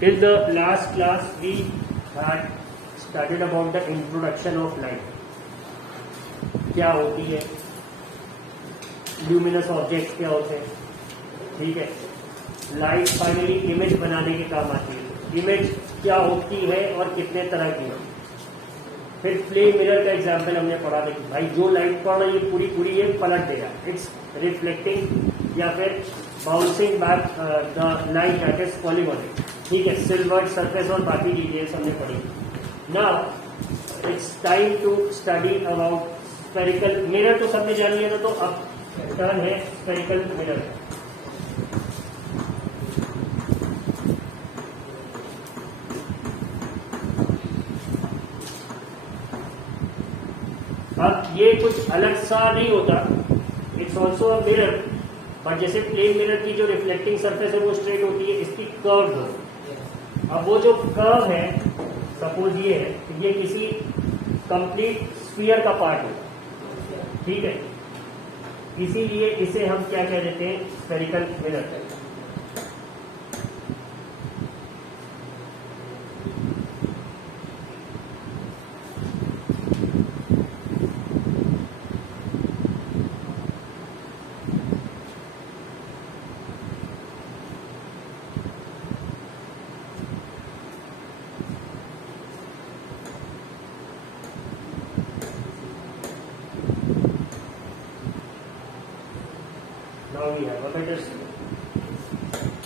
Till the last class we had studied about the introduction of light. क्या होती है, luminous object क्या होते हैं, ठीक है। लाइट फाइनली इमेज बनाने के काम आती है। इमेज क्या होती है और कितने तरह की है। फिर फ्लेम मिरर का एग्जांपल हमने पढ़ा था कि भाई जो लाइट पड़ रही है पूरी पूरी ये पलट देगा, इट्स रिफ्लेक्टिंग या फिर bouncing back the light that is falling on it, ठीक है। सिल्वर्ड सरफेस और बाकी डिटेल्स हमने पढ़ी। Now it's time to study about spherical mirror. तो सबने जान लिया था, तो अब टर्न है स्फेरिकल मिरर। अब ये कुछ अलग सा नहीं होता, it's also a mirror, but जैसे प्लेन मिरर की जो रिफ्लेक्टिंग सरफेस है वो स्ट्रेट होती है, इसकी कर्व होती है। अब वो जो कर्व है, सपोज ये है, ये किसी कंप्लीट स्फीयर का पार्ट है, ठीक है। इसीलिए इसे हम क्या कह देते हैं, स्फेरिकल मिरर।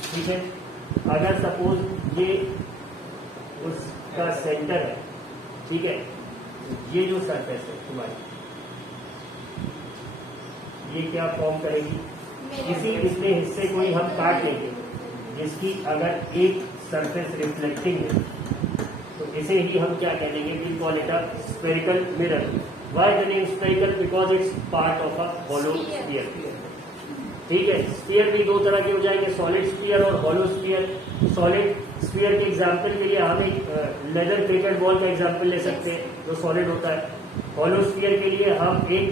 ठीक है। अगर सपोज ये उसका सेंटर है, ठीक है, ये जो सरफेस है तुम्हारी, ये क्या फॉर्म करेगी, किसी इसमें हिस्से को ही हम काट लेंगे जिसकी अगर एक सरफेस रिफ्लेक्टिंग है, तो इसे ही हम क्या कह देंगे, we call it a spherical mirror. Why the name spherical? Because it's part of a hollow sphere, ठीक है। स्फीयर भी दो तरह के हो जाएंगे, सॉलिड स्फीयर और हॉलो स्फीयर। सॉलिड स्फीयर के एग्जांपल के लिए हम एक लेदर क्रिकेट बॉल का एग्जांपल ले सकते हैं जो सॉलिड होता है। हॉलो स्फीयर के लिए हम एक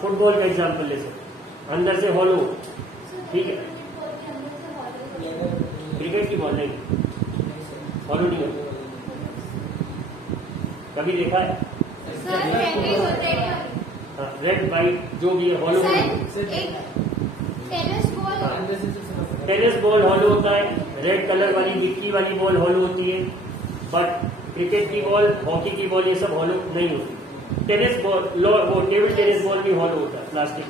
फुटबॉल का एग्जांपल ले सकते हैं, अंदर से हॉलो, ठीक है। क्रिकेट की बॉल नहीं, हॉलो नहीं होती, कभी देखा है? रेड वाइट जो भी है हॉलो। टेनिस बॉल हॉलो होता है, रेड कलर वाली गिट्टी वाली बॉल हॉलो होती है, बट क्रिकेट की बॉल, हॉकी की बॉल, ये सब हॉलो नहीं होती। टेनिस बॉल, वो टेबल टेनिस बॉल भी हॉलो होता है, प्लास्टिक,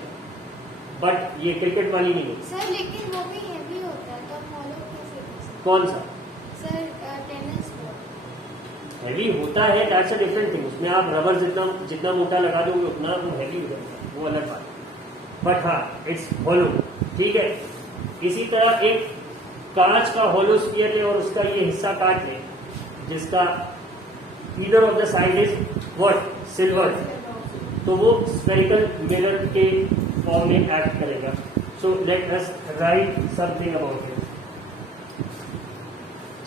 बट ये क्रिकेट वाली नहीं होती। सर लेकिन वो भी हेवी होता है, तो हॉलो कैसे? कौन सा? सर टेनिस बॉल हैवी होता है, दैट्स अ डिफरेंट थिंग। उसमें आप रबर जितना मोटा लगा दोगे उतना वो हैवी हो जाता है, वो अलग बात है। बट हाँ, इट्स हॉलो, ठीक है। इसी तरह एक कांच का हॉलो स्फीयर है और उसका ये हिस्सा काट ले जिसका either of the side is what, silver, तो वो स्फेरिकल मिरर के फॉर्म में एक्ट करेगा। So let us write something about it,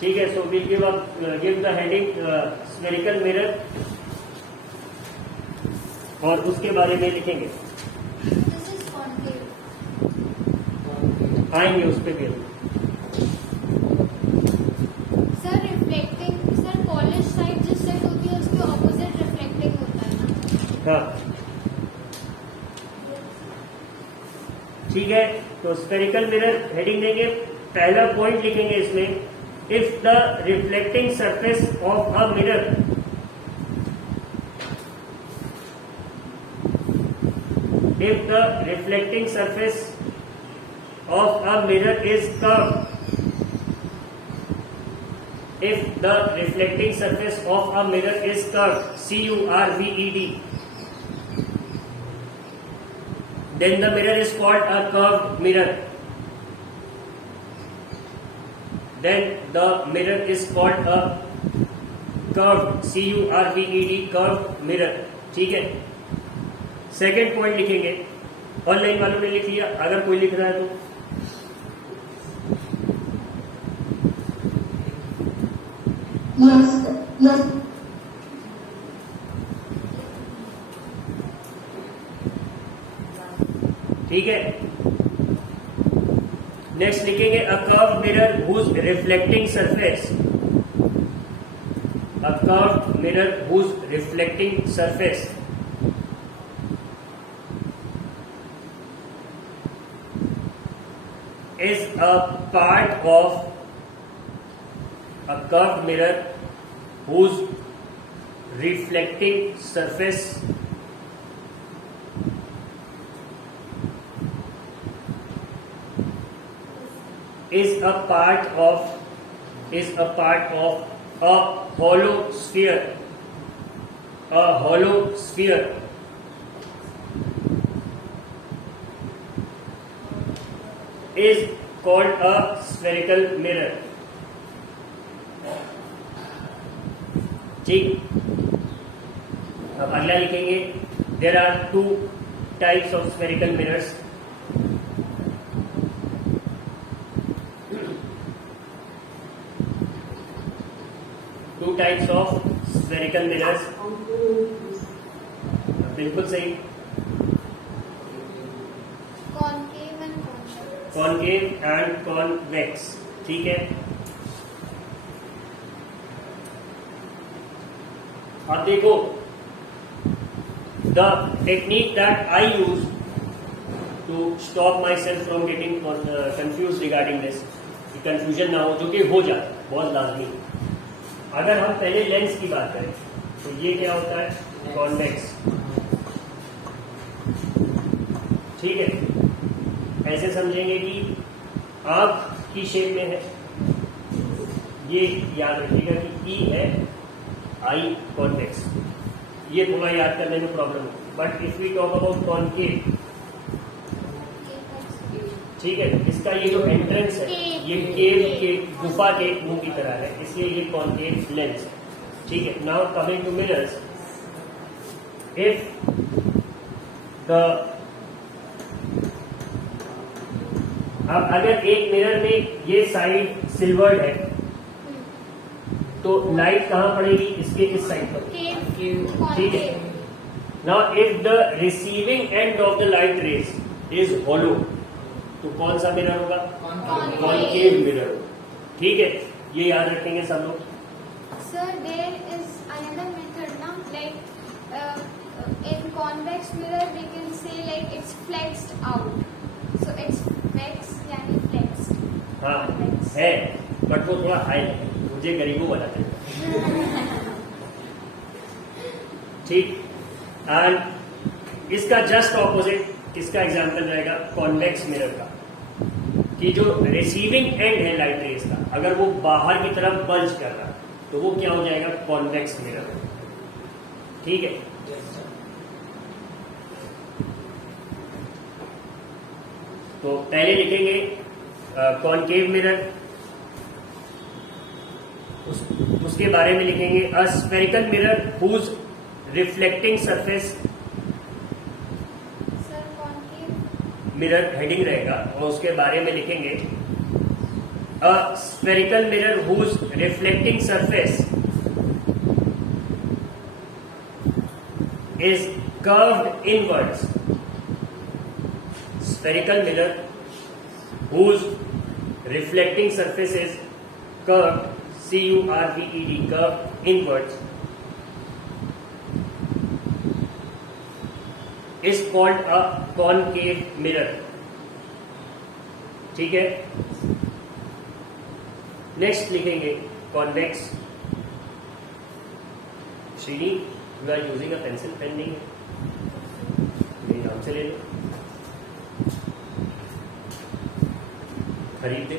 ठीक है। So we'll give the heading spherical mirror और उसके बारे में लिखेंगे, आएंगे उस पर भी। Sir reflecting, sir polish side जिस साइड होती है उसके ऑपोजिट रिफ्लेक्टिंग होता है ना? हाँ, ठीक है। तो स्फेरिकल मिरर हेडिंग देंगे, पहला पॉइंट लिखेंगे इसमें, if the reflecting surface of a mirror if the reflecting surface of a mirror is curved, if the reflecting surface of a mirror is curved, C-U-R-V-E-D, then the mirror is called a curved mirror. Then the mirror is called a curved, C-U-R-V-E-D, curved mirror, ठीक है। Second point लिखेंगे, online वालों ने लिख लिया, अगर कोई लिख रहा है तो ठीक है। नेक्स्ट लिखेंगे a curve mirror whose reflecting surface, a curve mirror whose reflecting surface is a part of a curved mirror whose reflecting surface is a part of a hollow sphere, a hollow sphere is called a spherical mirror. ठीक, अब अगला लिखेंगे there are two types of spherical mirrors. Two types of spherical mirrors. बिल्कुल सही, concave and convex. ठीक है, अब देखो the technique that I use to stop myself from getting confuse regarding this, confusion ना हो, जो कि हो जाए बहुत लाजमी. अगर हम पहले लेंस की बात करें तो ये क्या होता है, कॉन्वेक्स. ठीक है, ऐसे समझेंगे कि आंख की शेप में है, ये याद रखिएगा कि ई है, आई कॉन्वेक्स. ये थोड़ा याद करने में प्रॉब्लम है. But if we talk about concave, ठीक है, इसका ये जो एंट्रेंस है ये केव के गुफा के मुंह की तरह है, इसलिए ये कॉनकेव लेंस है. ठीक है, now coming to mirrors, if the अब अगर एक मिरर में ये साइड सिल्वर्ड है तो लाइट कहां पड़ेगी, इसके इस साइड पर. ठीक है, now if the receiving end of the light rays is hollow, तो कौन सा मिरर होगा, कॉनकेव मिरर. ठीक है, ये याद रखेंगे सब लोग. Sir there is another method ना, like in convex mirror we can say like it's flexed out, so it's flex यानी फ्लेक्स. हाँ है, बट वो थोड़ा हाई है, मुझे गरीबों वाला है. ठीक, एंड इसका जस्ट ऑपोजिट इसका एग्जांपल रहेगा कॉन्वेक्स मिरर का, कि जो रिसीविंग एंड है लाइट रेज का, अगर वो बाहर की तरफ बल्ज कर रहा है तो वो क्या हो जाएगा, कॉन्वेक्स मिरर. ठीक है, तो पहले लिखेंगे कॉनकेव मिरर, उसके बारे में लिखेंगे a spherical mirror whose reflecting surface. Sir concave mirror heading रहेगा और उसके बारे में लिखेंगे a spherical mirror whose reflecting surface is curved inwards. Spherical mirror whose reflecting surface is curved, C-U-R-V-E-D, curved inwards, is called a concave mirror. ठीक है, next लिखेंगे convex. Srini, you are using a pencil pen, नहीं है, मेरे नाम से ले लो, खरीदे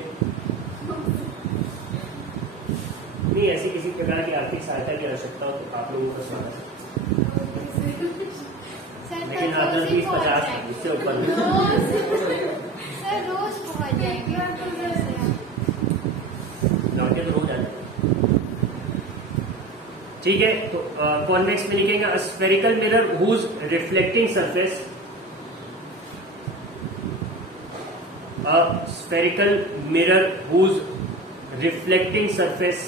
नहीं. ऐसी किसी प्रकार की आर्थिक सहायता की आवश्यकता हो तो आप लोगों का स्वागत है. लेकिन आप 20-50 इससे ऊपर नहीं. सर रोज पहुंच जाएंगे लौटे तो रोज आ जाएंगे. ठीक है, तो कॉन्वेक्स में लिखेंगे a spherical mirror whose reflecting surface, a spherical mirror whose reflecting surface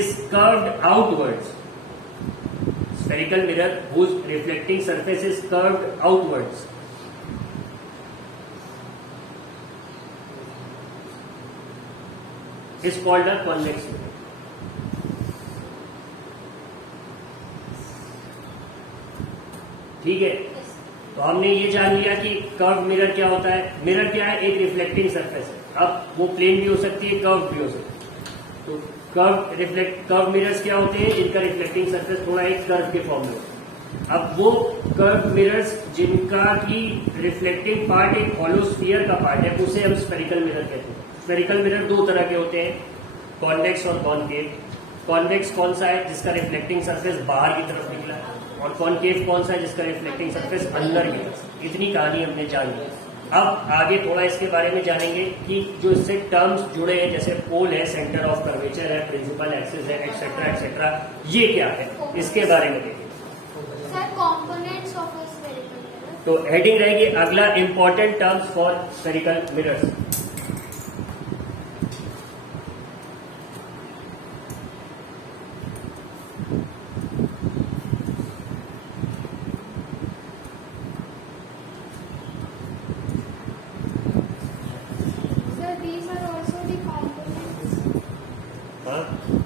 is curved outwards. spherical mirror whose reflecting surface is curved outwards is called a convex mirror. ठीक है, तो हमने ये जान लिया कि कर्व मिरर क्या होता है. मिरर क्या है? एक रिफ्लेक्टिंग सरफेस है. अब वो प्लेन भी हो सकती है, कर्व भी हो सकती है. तो कर्व मिरर्स क्या होते हैं? जिनका रिफ्लेक्टिंग सरफेस थोड़ा एक कर्व के फॉर्म में होता है. अब वो कर्व मिरर्स जिनका की रिफ्लेक्टिंग पार्ट एक हॉलो स्फीयर का पार्ट है, उसे हम स्फेरिकल मिरर कहते हैं. स्फेरिकल मिरर दो तरह के होते हैं, कॉन्वेक्स और कॉनकेव. कॉन्वेक्स कौन सा है? जिसका रिफ्लेक्टिंग सरफेस बाहर की तरफ निकला है. और कॉनकेव कौन सा है? जिसका रिफ्लेक्टिंग सरफेस अंदर की तरफ. इतनी कहानी हमने जान ली. अब आगे थोड़ा इसके बारे में जानेंगे कि जो इससे टर्म्स जुड़े हैं, जैसे पोल है, सेंटर ऑफ कर्वेचर है, प्रिंसिपल एक्सिस है, एक्सेट्रा एक्सेट्रा, ये क्या है, इसके बारे में देखेंगे. Sir, components of a spherical mirror. तो हेडिंग रहेगी अगला important terms for spherical mirrors.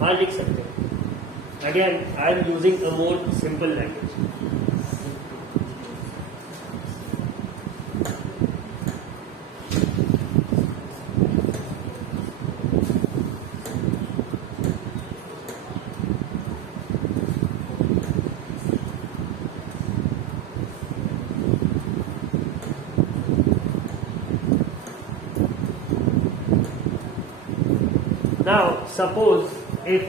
हाँ, लिख सकते हैं. Again I am using a more simple language. Now, suppose if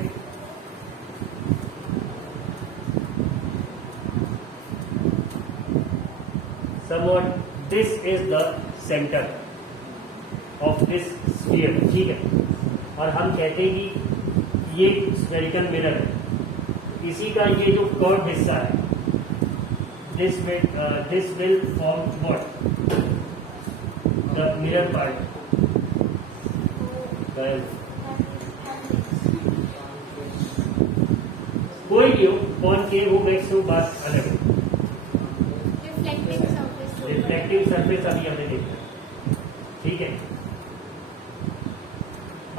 somewhat this is the center of this sphere, ठीक है, और हम कहते हैं कि ये स्फेरिकल मिरर है. इसी का ये जो कर्व हिस्सा है, this will form what? The mirror part. कोई भी हो, कॉनकेव हो, कॉन्वेक्स हो, बात अलग है. रिफ्लेक्टिंग सरफेस अभी हमने देखा, ठीक है.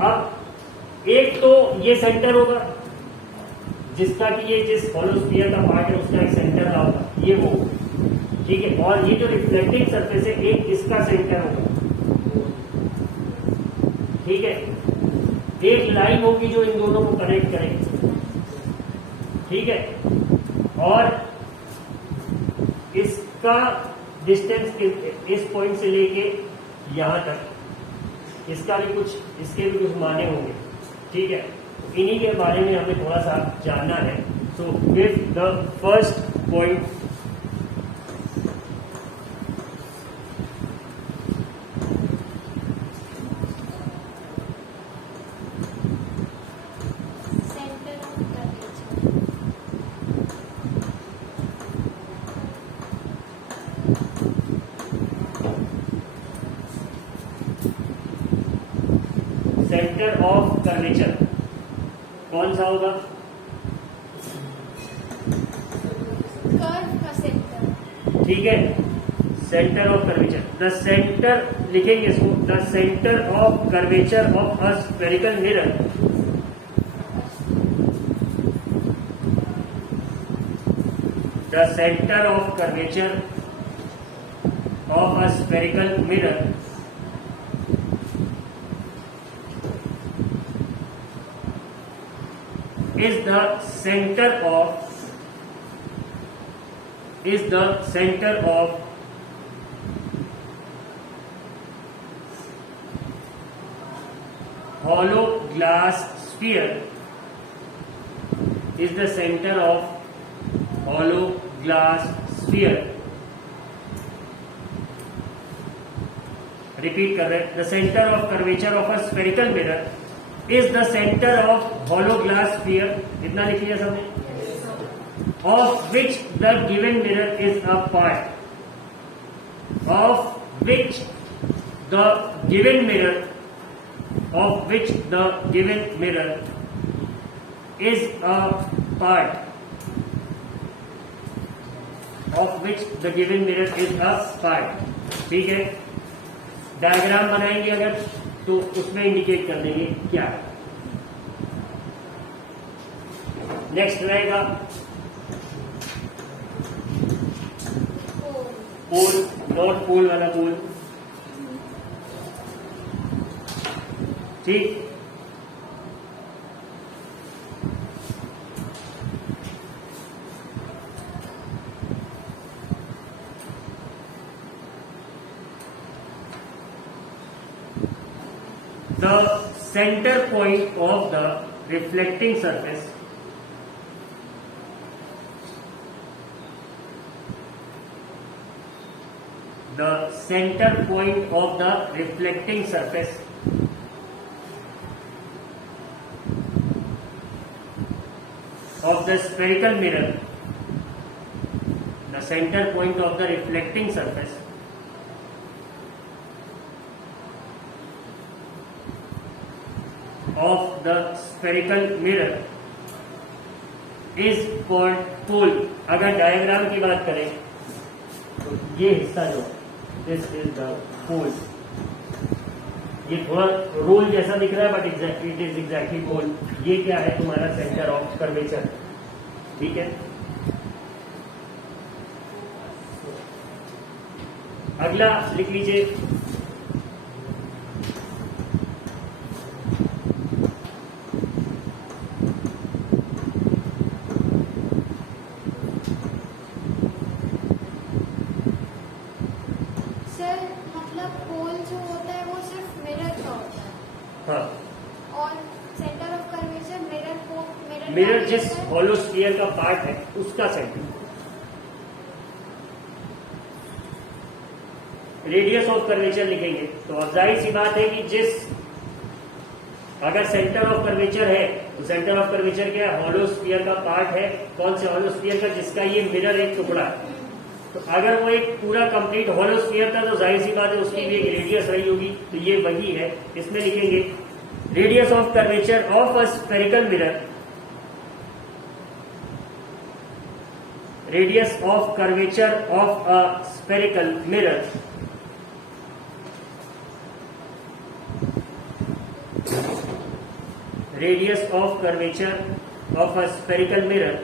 अब एक तो ये सेंटर होगा, जिसका कि ये जिस हॉलो स्फीयर का पार्ट है उसका एक सेंटर रहा होगा, ये वो, ठीक है. और ये जो रिफ्लेक्टिंग सरफेस है, एक इसका सेंटर होगा, ठीक है. एक लाइन होगी जो इन दोनों को कनेक्ट करेगी, ठीक है. और इसका डिस्टेंस इस पॉइंट से लेके यहां तक, इसका भी कुछ, इसके भी कुछ माने होंगे, ठीक है. इन्हीं के बारे में हमें थोड़ा सा जानना है. So if the first point centre of curvature कौन सा होगा? कर्व का सेंटर, ठीक है. Centre of curvature, the centre लिखेंगे इसको, the centre of curvature of a spherical mirror the centre of curvature of a spherical mirror is the center of hollow glass sphere, is the center of hollow glass sphere. Repeat कर रहे हैं, the center of curvature of a spherical mirror is the center of hollow glass sphere, इतना लिख लिया सबने, of which the given mirror is a part, of which the given mirror is a part, of which the given mirror is a part. ठीक है, diagram बनाएंगे अगर तो उसमें इंडिकेट कर देंगे क्या है। नेक्स्ट रहेगा पोल, नॉट पोल वाला पोल। ठीक, the center point of the reflecting surface of the spherical mirror, the center point of the reflecting surface of the spherical mirror is called pole। अगर डायग्राम की बात करें तो ये हिस्सा जो दिस इज द पोल, ये थोड़ा रोल जैसा दिख रहा है but exactly it is exactly pole. ये क्या है तुम्हारा सेंटर ऑफ कर्वेचर। ठीक है, अगला लिख लीजिए मिरर जिस हॉलो स्फीयर का पार्ट है उसका सेंटर। रेडियस ऑफ कर्वेचर लिखेंगे तो अब जाहिर सी बात है कि जिस अगर सेंटर ऑफ कर्वेचर है तो सेंटर ऑफ कर्वेचर क्या है, हॉलो स्फीयर का पार्ट है। कौन से हॉलो स्फीयर का, जिसका ये मिरर एक टुकड़ा है। तो अगर वो एक पूरा कंप्लीट हॉलो स्फीयर था तो जाहिर सी बात है उसकी भी एक रेडियस रही होगी, तो ये वही है। इसमें लिखेंगे radius of curvature of a spherical mirror, radius of curvature of a spherical mirror radius of curvature of a spherical mirror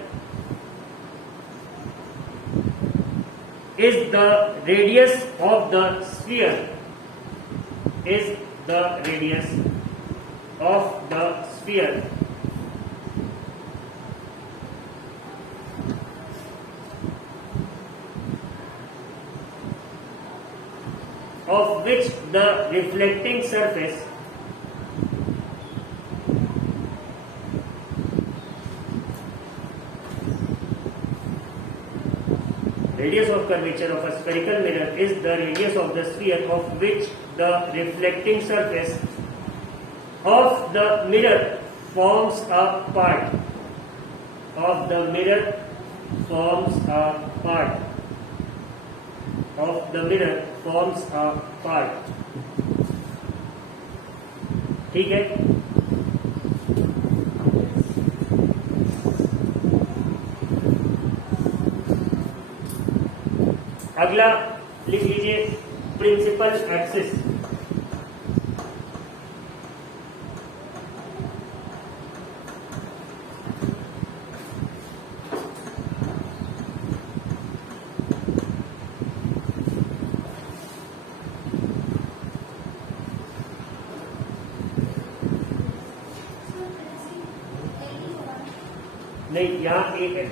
is the radius of the sphere, is the radius of the sphere of which the reflecting surface radius of curvature of a spherical mirror is the radius of the sphere of which the reflecting surface of the mirror forms a part, of the mirror forms a part, of the mirror forms a part। ठीक है, अगला लिख लीजिए principal axis. नहीं, यहां एक है।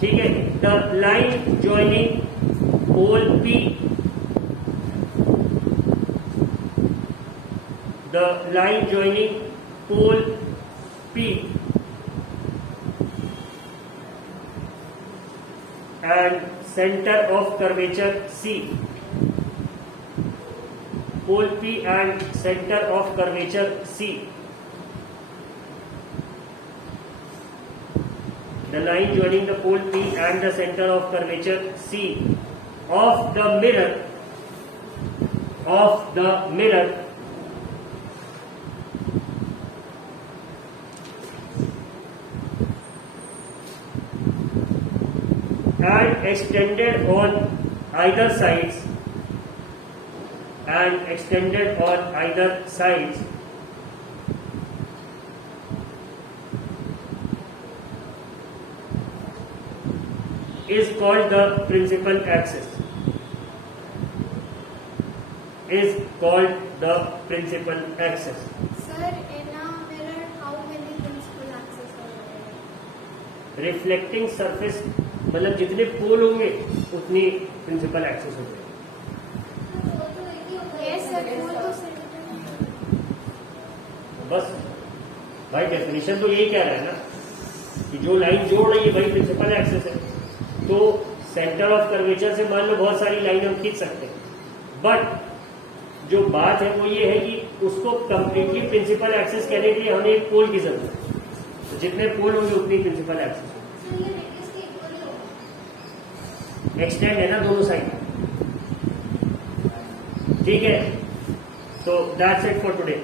ठीक है, the line joining pole P, the line joining pole P and center of curvature C, pole P and center of curvature C, the line joining the pole P and the center of curvature C of the mirror of the mirror and extended on either sides is called the principal axis. Is called the principal axis. Sir, in a mirror, how many principal axes are there? Reflecting surface मतलब जितने पोल होंगे उतनी principal axis होंगे. Yes, sir. वो तो सही. बस भाई डेफिनेशन तो यही कह रहा है ना कि जो लाइन जोड़ रही है भाई प्रिंसिपल एक्सिस है. तो सेंटर ऑफ कर्वेचर से मान लो बहुत सारी लाइन हम खींच सकते हैं, बट जो बात है वो ये है कि उसको कंप्लीटली प्रिंसिपल एक्सिस कहने के लिए हमें एक पोल की जरूरत है. तो जितने पोल होंगे उतनी प्रिंसिपल एक्सिस होगी. एक्सटेंड है ना दोनों साइड. ठीक है, तो दैट्स इट फॉर टुडे.